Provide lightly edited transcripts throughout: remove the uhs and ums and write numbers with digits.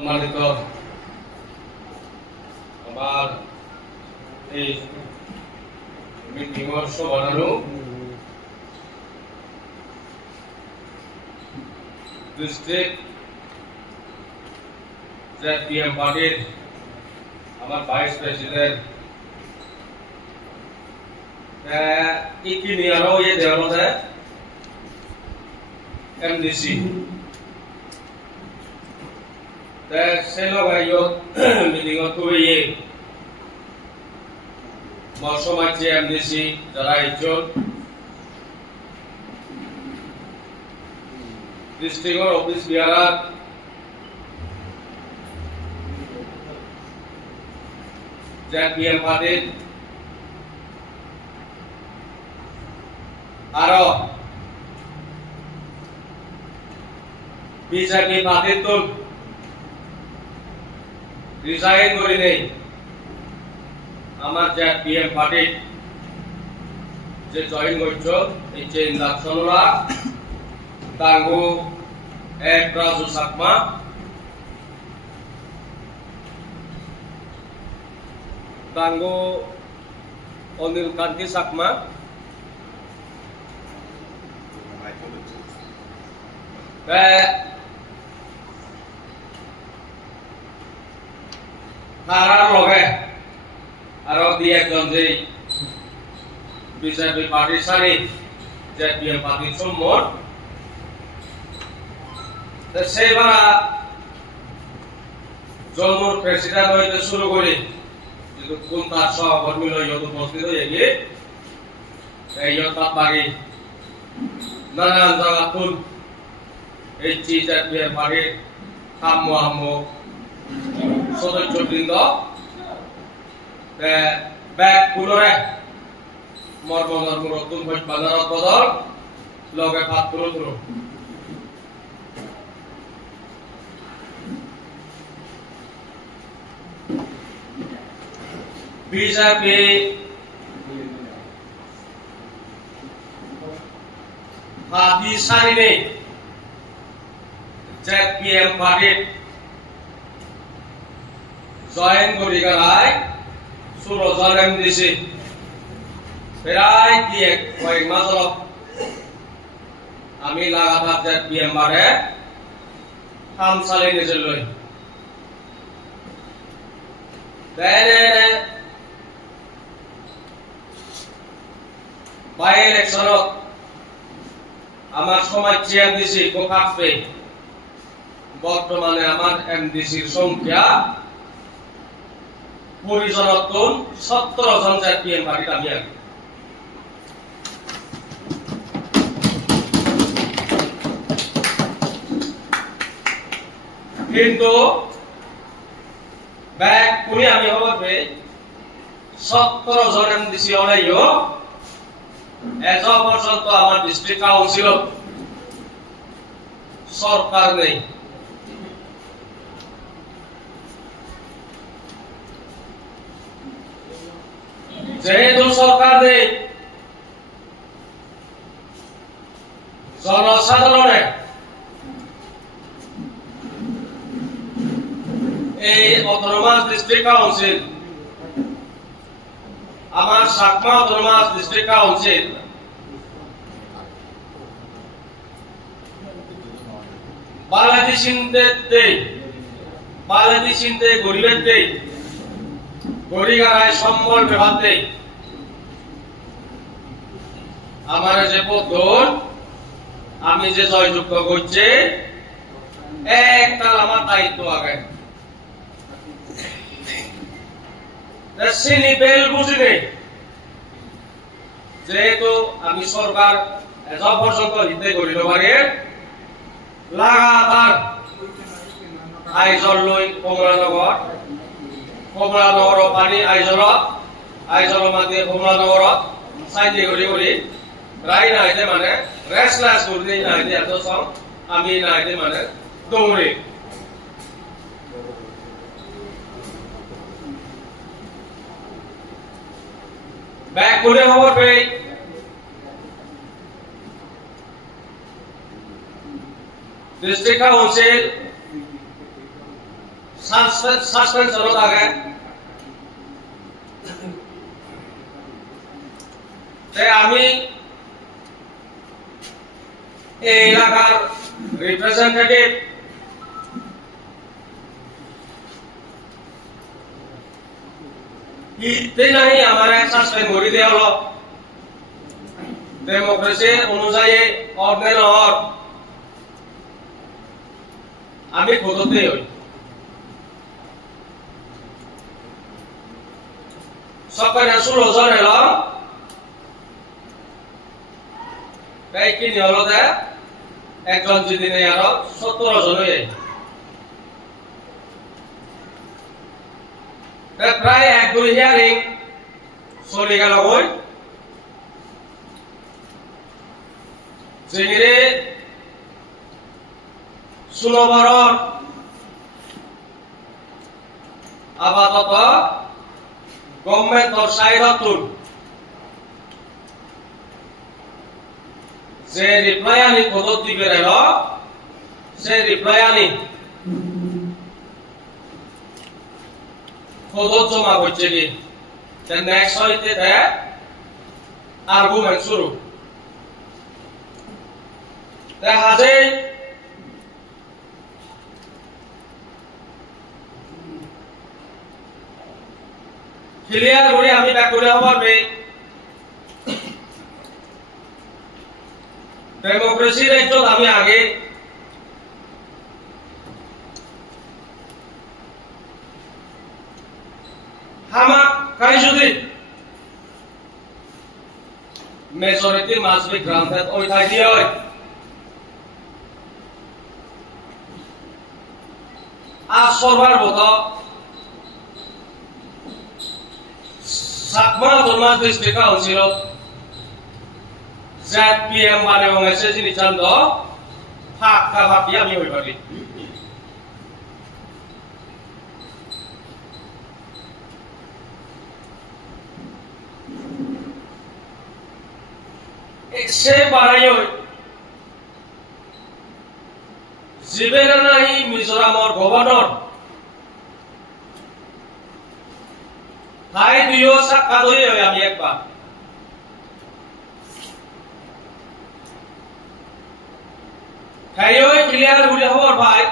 সম্মানিত আমার এই মিটিংয়ের সভাপতি ডিস্ট্রিক্ট জেপিএম পার্টির আমার ভাইস প্রেসিডেন্ট ইঞ্জিনিয়ারও ये देवल है एमडीसी सेलो भाइयों मीटिंग को ये मौसम अच्छे एमडीसी जरा इचोर डिस्ट्रिक्ट और ऑफिस बिहारा जेपीएम पार्टी आरो बीजेपी पार्टी तो रिजाइन করে নেই আমার জেপিএম পার্টি যে জয়েন করছো এই যে ইলেকশনরা তাঙ্গু এক রাজু সাকমা তাঙ্গু অনিল কান্তি সাকমা তারার লগে আরো দুই একজন যে বিজেপি পার্টির সারি জেপিএম পার্টির সম্মত সেবার জন্মর প্রেসিডেন্ট হইতে শুরু করে কিন্তু কোন তার সহকর্মী লইয়ত উপস্থিত হয়ে গিয়ে এই তাৎপারি নানান জায়গা তুল এই জেপিএম পার্টির কাম্য সদস্যবৃন্দ ব্যাগ পুনরে মর্মধর্ম নতুন বাজার বদল লগে পাত্র বিজেপি পার্টি সারিনে জেপিএম পার্টি জয়েন করি গড়ায় সুরজন এমডিসি প্রায় দিয়ে কয়েক মাস হল আমি লাগাতার জেপিএম বারে কাম চালিয়ে নিয়েছিল বাই ইলেকশনত আমার সমাজ এমডিসি থাকবে বর্তমানে আমার এমডিসির সংখ্যা পরিজনতন 17 জন জেপিএম পার্টি আমি আগে কিন্তু ব্যাগ পুরি আমি হবে 17 জন এমডিসি হলাইও এজ পর্যন্ত আমার ডিস্ট্রিক্ট কাউন্সিল সরকার নেই যেহেতু সরকার নেই জনসাধারণের এই অটোনমাস ডিস্ট্রিক্ট কাউন্সিল আমার সাকমা অটোনমাস ডিস্ট্রিক্ট কাউন্সিল বাংলাদেশিনদের গরিবের গরিগারায় সম্বল ব্যবহার দেয় আমার যে পদ্ধত আমি যে জয়যুক্ত করছি একটা আমার দায়িত্ব আগে বেল বুঝিনি যেহেতু আমি সরকার এজ পর্যন্ত হিতে করিল পারে লাগাতার আইজল লই কমলানগর পানি আইজল মাতি কমলানগর সাইডে করি রাই নাইতে মানে রেস্টলেস করতে নাইতে এত সব আমি নাইতে মানে দৌড়ে ব্যাক করে খবর পেয়ে ডিস্ট্রিক্ট কাউন্সিল সাসপেনশনও থাকে আমি এই এলাকার রিপ্রেজেন্টেটিভ ইতে নাই আমার সাসপেন্ড করে দেওয়া হলো ডেমোক্রেসি অনুযায়ী অর্গান আমি খোদতে হই সরকার শুরু হল তাই কি নিয়ল একজন যদি নেই আরো 17 জন হয়ে প্রায় এক দুই হিয়ারিং চলে গেল বই যেগিরে শুনবার আপাতত গভর্নমেন্টর সাইডতুন যে রিপ্লাই আনি খোদত দিবে রেল সে রিপ্লাই আনি খোদত জমা করছে কি নেক্সট হইতে আর্গুমেন্ট শুরু দেখা যায় ক্লিয়ার করে আমি ব্যাক করে হবে ডেমোক্রেসির একজন আমি আগে হামা কাই যদি মেজরিটি মাস্ট বি গ্রান্টেড ওই থাকি হয় আর সরবার মতো সাকমা দরমাস ডিস্ট্রিক্ট কাউন্সিল ZPM মানে বাংলাদেশে যিনি চান্দ ফাঁকা ফাঁকি আমি হই পারি সে বাড়াই হই জীবের নাই মিজোরামর গভর্নর হাই দিও সাক্ষা ধরে হই আমি একবার খাইও ক্লিয়ার হলে হওয়ার ভাই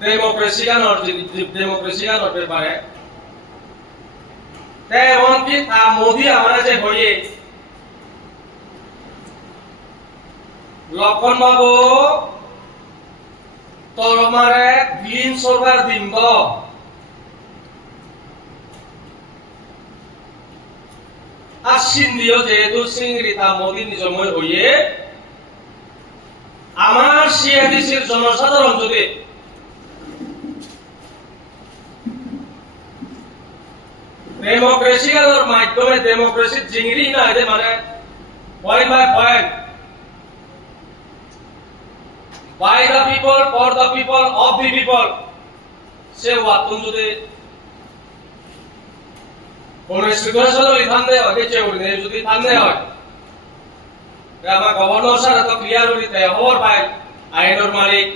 ডেমোক্রেসি গানোর ব্যাপারে এমনকি তা মোদি আমরা যে হইয়ে লক্ষণ বাবু তরমারে গ্রিন সরকার দিব আর সিন্ধিও যেহেতু সিংরিতা মোদী নিজময় হইয়ে আমার সিআইডিসির জনসাধারণ যদি ডেমোক্রেসি এর মাধ্যমে ডেমোক্রেসি জিংরি না যে মানে point by point by the people, for the people, of the people সে ওয়াতুন যদি কোন সিচুয়েশন বিধান দেয় হয় যে উনি যদি ধান দেয় হয় আমার গভর্নর স্যার তো ক্লিয়ার হইতে হওয়ার ভাই আইনের মালিক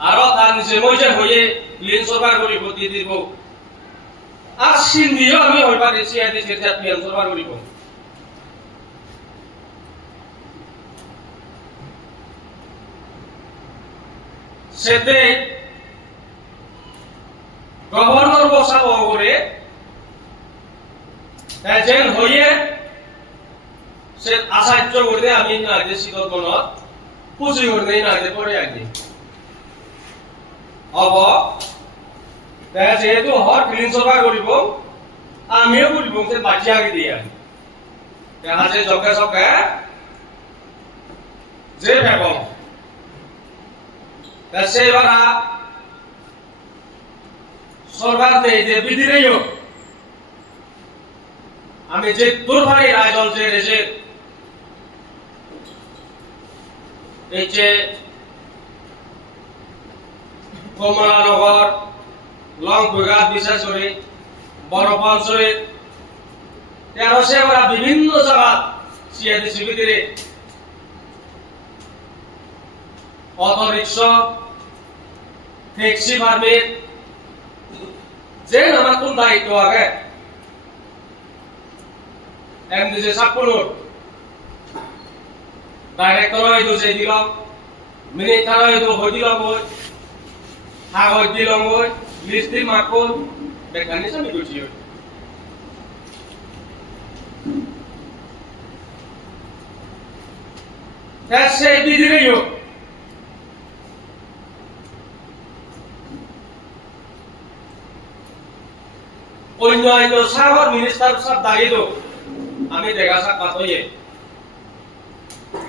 আরো তার নিজে মইজে হইয়ে ক্লিন সরকার করিব দিয়ে দিব আর সিন্ধিও আমি হই পারি সিআইডি সিরজাত ক্লিন সরকার করিব সেতে গভর্নর বসাব করে যেন হইয়ে সে আসাহ্য করে আমি না যে শীতলবনত পুঁজি করে না যে পরে আগে হব যেহেতু হর ক্লিন সরকার করিব আমিও করিব সে বাকি আগে দিয়ে দেখা যে জগে জগে যে ভেব সেবারা সরকার যে বিধিরেই হোক আমি যে দুর্ভারী রায়জল যে রেজে এই যে কমলানগর লংপুরঘাট বিশেষ করে বড়পাল শরীর সেবারা বিভিন্ন জায়গা সিআইডিসি ভিতরে অটো রিক্সা ট্যাক্সি পারমিট যে নানা কোন দায়িত্ব আগে এমডিসি সাপুনুর ডাইরেক্টর হয়তো যে দিল মিনিট তারা হয়তো হইল বই কাগজ দিল বই লিস্ট দি মাকুল বেকানিস আমি বুঝি সেই বিধিরেও অন্যান্য সাগর মিনিস্টার সব দায়িত্ব আমি দেখা সাক্ষাৎ হইয়ে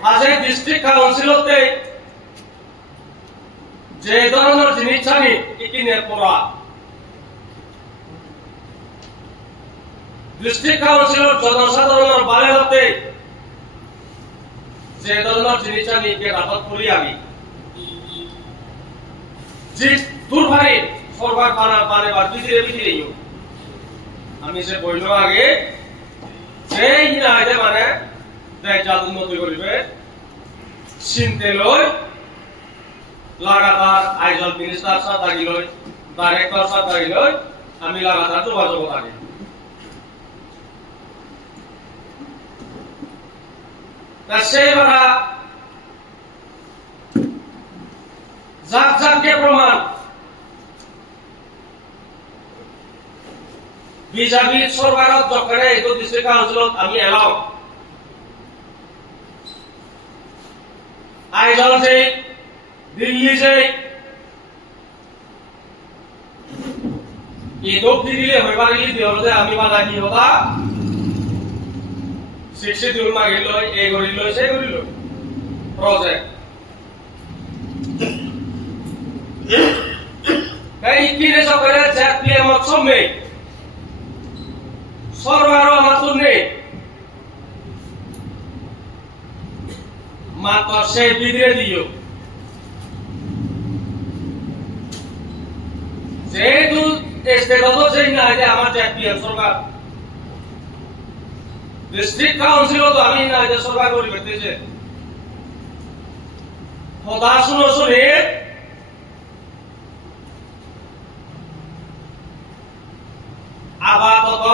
আজ ডিস্ট্রিক্ট কাউন্সিলতে যে ধরনের জিনিস জানি ইকিনের পড়া ডিস্ট্রিক্ট কাউন্সিলর জনসাধারণের বালে হতে যে ধরনের জিনিস জানি কে রাখত করি আমি যে দুর্ভারে সরকার বানে বা বিধিরে আমি সে বইল আগে সেই আইতে মানে জাত উন্নতি করবে চিন্তে লই লাগাতার আইজন মিনিস্টার সাথে থাকি লই ডাইরেক্টর সাথে থাকি লই আমি লাগাতার যোগাযোগ থাকি সেইবারা যাকে প্রমাণ বিজেপি সরকারত দরকারে এই ডিস্ট্রিক্ট কাউন্সিলত আমি এলাও আইজন যে দিল্লি যে এই দোপটি দিলে হইবার দিল যে আমি বাধা কি হতা শিডিউল মাগিল এই করিল সে করিল প্রজেক্ট এই কিনে সকালে জাতীয় মৎসব নেই সরকারও মাতুন নেই মাত্র সে বিধে দিও যেহেতু স্টেটত সেই না যে আমার জাতীয় সরকার ডিস্ট্রিক্ট কাউন্সিল তো আমি না যে সরকার করি বেতেছে কথা শুনো শুনে আপাতত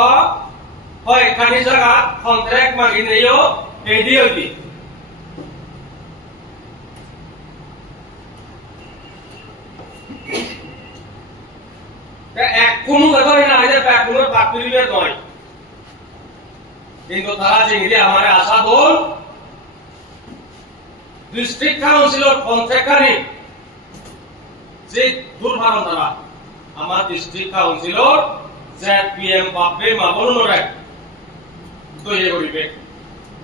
হয় এখানে জায়গা কন্ট্রাক্ট মাগি নেইও এই দিও কি এক কোনো ব্যাপারে না যে কোনো বাকিলে নয় কিন্তু তারা যে আমার আশা বল ডিস্ট্রিক্ট কাউন্সিলর কন্ট্রাক্টারি যে দুর্ভারণ তারা আমার ডিস্ট্রিক্ট কাউন্সিলর জেপিএম বাপে মাবন নরে তৈরি করিবে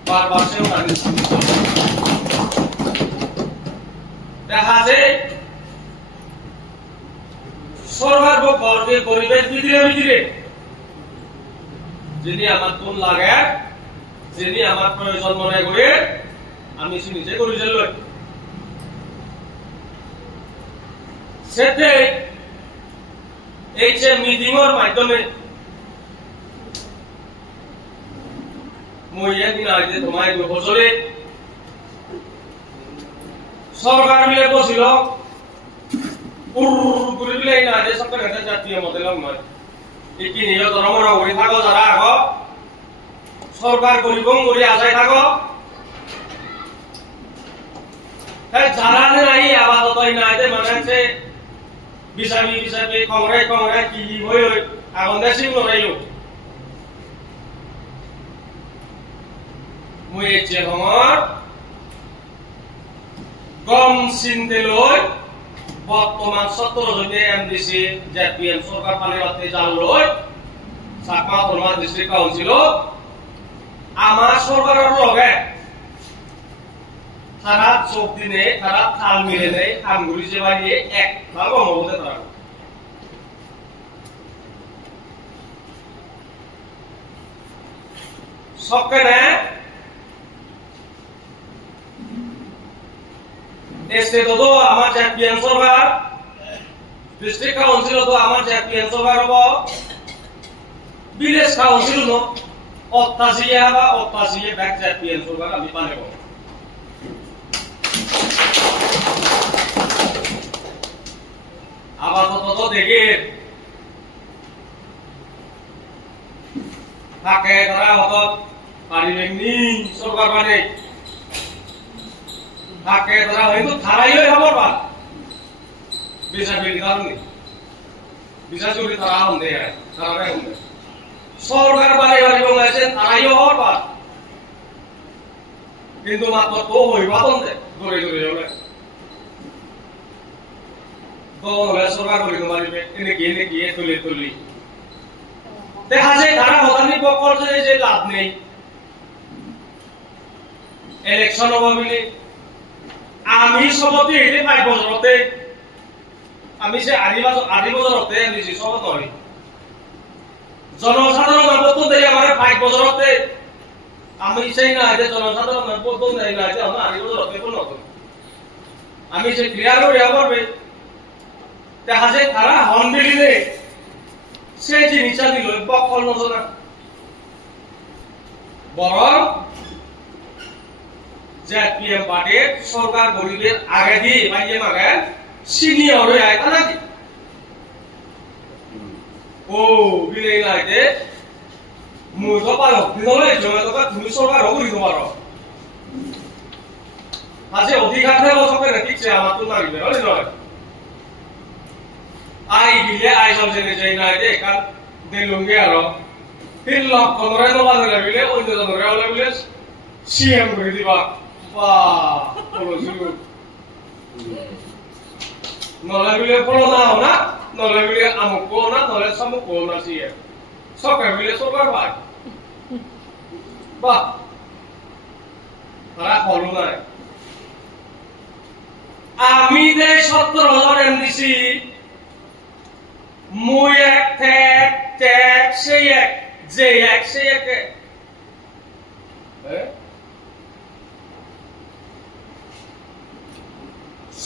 বারবার সে দেখা যায় সরকার গর্বে পরিবেশ ভিতরে যিনি আমার কোন লাগে যিনি আমার প্রয়োজন মনে করে আমি নিজে করি যে সেতে এই যে মিটিং এর মাধ্যমে মই একদিন আগে তোমায় বছরে সরকার মিলে বসিল করে দিলে না যে সরকার এটা জাতীয় মডেল নয় এটি নিয়ে ধর্মরা হয়ে থাকো যারা আগ সরকার গরিব করে আশায় থাকো যারা নাই আপাতত নাই মানে বিসাবি কংগ্রেস কি হয়ে এখন দেশি নড়াইও মই যে সময় গম চিন্তে লৈ বর্তমান 17 জনে এমডিসি জেপিএম সরকার পানিবাতে জাল লৈ সাকমা ধর্মা ডিস্ট্রিক্ট কাউন্সিল আমার সরকারের লগে তারা চোখ দিনে তারা তাল মিলে নেই কামগুলি যে বাড়িয়ে এক ভালো হতে তারা সবকে স্টেটত আমার চ্যাম্পিয়ন সরকার ডিস্ট্রিক্ট কাউন্সিল তো আমার চ্যাম্পিয়ন সরকার হব ভিলেজ কাউন্সিল ন অত্যাশিয়ে বা অত্যাশিয়ে ব্যাক চ্যাম্পিয়ন সরকার আমি পানেব দেখে থাকে তারা অত পারিবেনি সরকার মানে থাকে তারা হয়তো ধারাইলে খবর পা বিজেপির কারণে বিশেষ করে তারা হন্দে তারা হন্দে সরকার বাড়ি বাড়ি বলেছেন তারাইও হওয়ার পা কিন্তু মাত্র তো হইবা বলতে দূরে দূরে হলে তো সরকার বলি মারিবে এনে গিয়ে তুলি দেখা যায় তারা হতানি পক্ষর যে লাভ নেই ইলেকশন হব বলে আমি সবতে এটি 5 বছরতে আমি সে আদি বছরতে আমি যে সবত হই জনসাধারণ বর্তন দেই আমার 5 বছরতে আমি সেই না যে জনসাধারণ বর্তন দেই না যে আমরা আদি বছরতে কোন নতুন আমি সে ক্লিয়ার করে করবে দেখা যায় তারা হন বিলিলে সেই জিনিসটা দিল বকল নজনা বরং যে পিএম পার্টির সরকার গরিবের আগে দিয়ে মাইয়ে মাগে সিনিয়র হয়ে আয় তারা কি ও বিলে লাইতে মুই তো পারো দিলে জমা তো তুমি সরকার হবি তোমার আছে অধিকার থাকে সরকার ঠিক আছে আমার তো লাগবে নয় আই বিলে আই সবজেনে যাই না দে কাল দেলুঙ্গে আরো 3 লাখ 15 ডলার লাগলে অন্য জনের হলে বলে সিএম করে দিবা বাহ বলো শুরু নলে বিলে পড়ো না নলে বিলে আমুক কো না নলে সামুক কো না সিএম সরকার বিলে সরকার ভাই বাহ তারা হলো না আমি দে 17,000 এমডিসি মুই এক ঠেক সেই এক যে এক সেই এক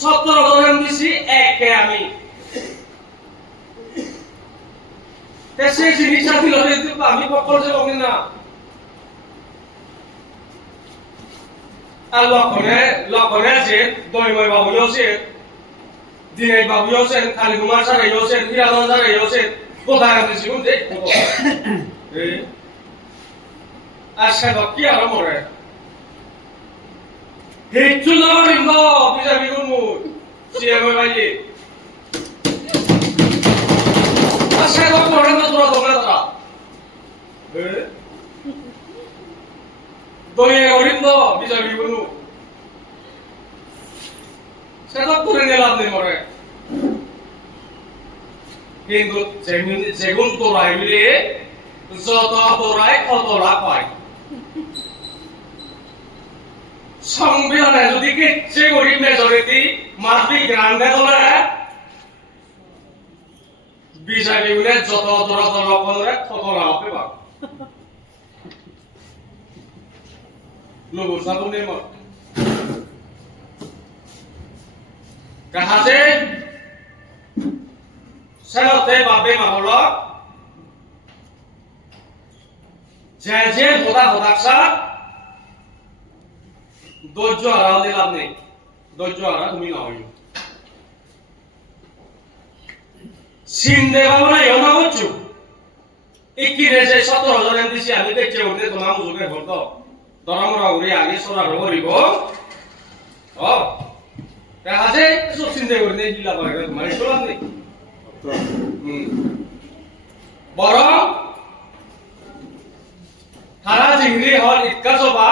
17,000 এমডিসি একে আমি সেই জিনিসটা দিল আমি পক্ষর যে বলি না আর লক্ষণে আছে দৈময় বাবু আছে দিনে বাবু আছে খালি কুমার স্যার আছে হিরাধন স্যার আছে কোথায় আছে শুনতে আর সে কি আর মরে হেতু নরিন্দ বিজেপি গুমু সিএম ভাই আর সে মরে না তোরা তোরা দয়ে অরিন্দ বিজেপি গুমু সেটা করে নিলাম নেই মরে কিন্তু যেগুন তোরাই মিলে যত তোরাই কত লাভ পায় সংবিধানে যদি কিচ্ছে গরিব মেজরিটি মাসবি গ্রান্ডে তোলে বিজেপি গুলে যত লক্ষণরে কত লাভ পাবে লোক সাবুন নেই মত কাহাজে সেলতে বাবে মাহল যে হদাকসা ধৈর্য হারাও লাভ নেই ধৈর্য হারা তুমি না হইল সিন দেওয়া না এও না হচ্ছু ইকি রেজে 17,000 এমডিসি আমি দেখছে উঠে তোমার মুজুকে ভরত দরামরা উড়ে আগে সরা রবরিব ও কাজে সব চিন্তা করে নেই জিলা পারে তোমার চলাম নেই বরং তারা জিংরি হল ইটকা সবা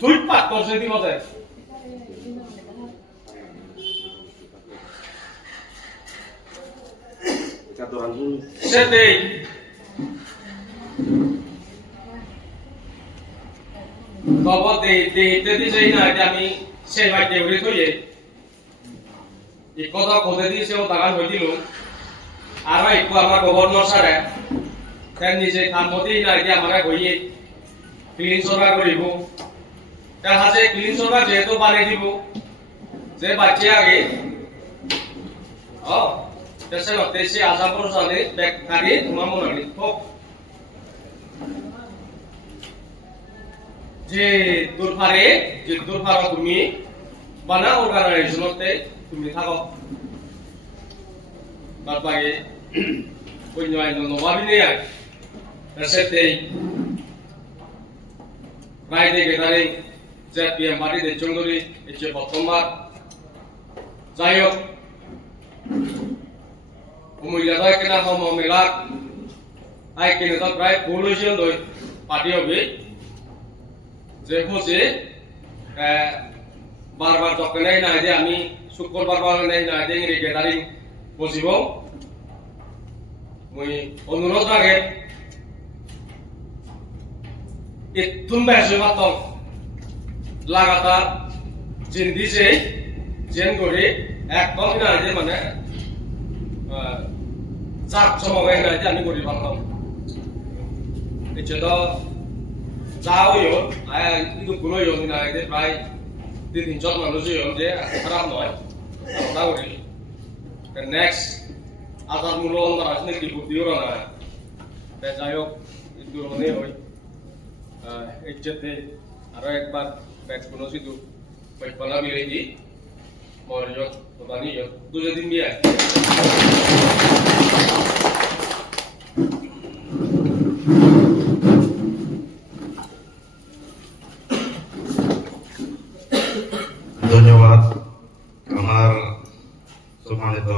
তুই পাত করছে দিব যায় সেটাই তবে দেখতে দিই না যে আমি সেই ভাইকে উড়ে থইয়ে এই কথা খোঁজে দিয়েছেও দাগান হয়েছিল আর একটু আমার গভর্নর স্যারে তার নিজে কামতেই না যে আমরা হইয়ে ক্লিন সরকার করিব তার হাতে ক্লিন সরকার যেহেতু বানিয়ে দিব যে বাচ্চা আগে দেশে দেশে আশা প্রসাদে ব্যাগকারী তোমার মনে হোক যে দুর্ভারে তুমি বানা অর্গানাইজেশনতে তুমি থাকো Bapak punya yang nomor ini ya, resepnya, baik deh kita nih, jadi yang mari deh cungduri, itu pertama, sayur, umumnya tuh kita mau melak, ay kita tuh baik pollution tuh, padi obi, jadi sih, bar-bar tokenai nah aja, kami syukur bar-bar nah aja ini kita nih, posibong. Mui অনুরোধ রাখে इतुम बेसे बातों लगातार जिंदी से जेन गोरी एक कम ना जे मने जाक समावे ना जे आमी गोरी बातों इचेतो जाओ यो आया इतु गुनो यो ना जे प्राय 3-4 जन मानुस यो जे खराब नय ना गोरी next Asal mulon terasnya dibuti orang lah. Saya itu mana hoy. Ejat deh. Ada ekbar back bonus itu. Baik pala milih mau lihat petani ya. Tu jadi dia. ধন্যবাদ আমার সম্মানিত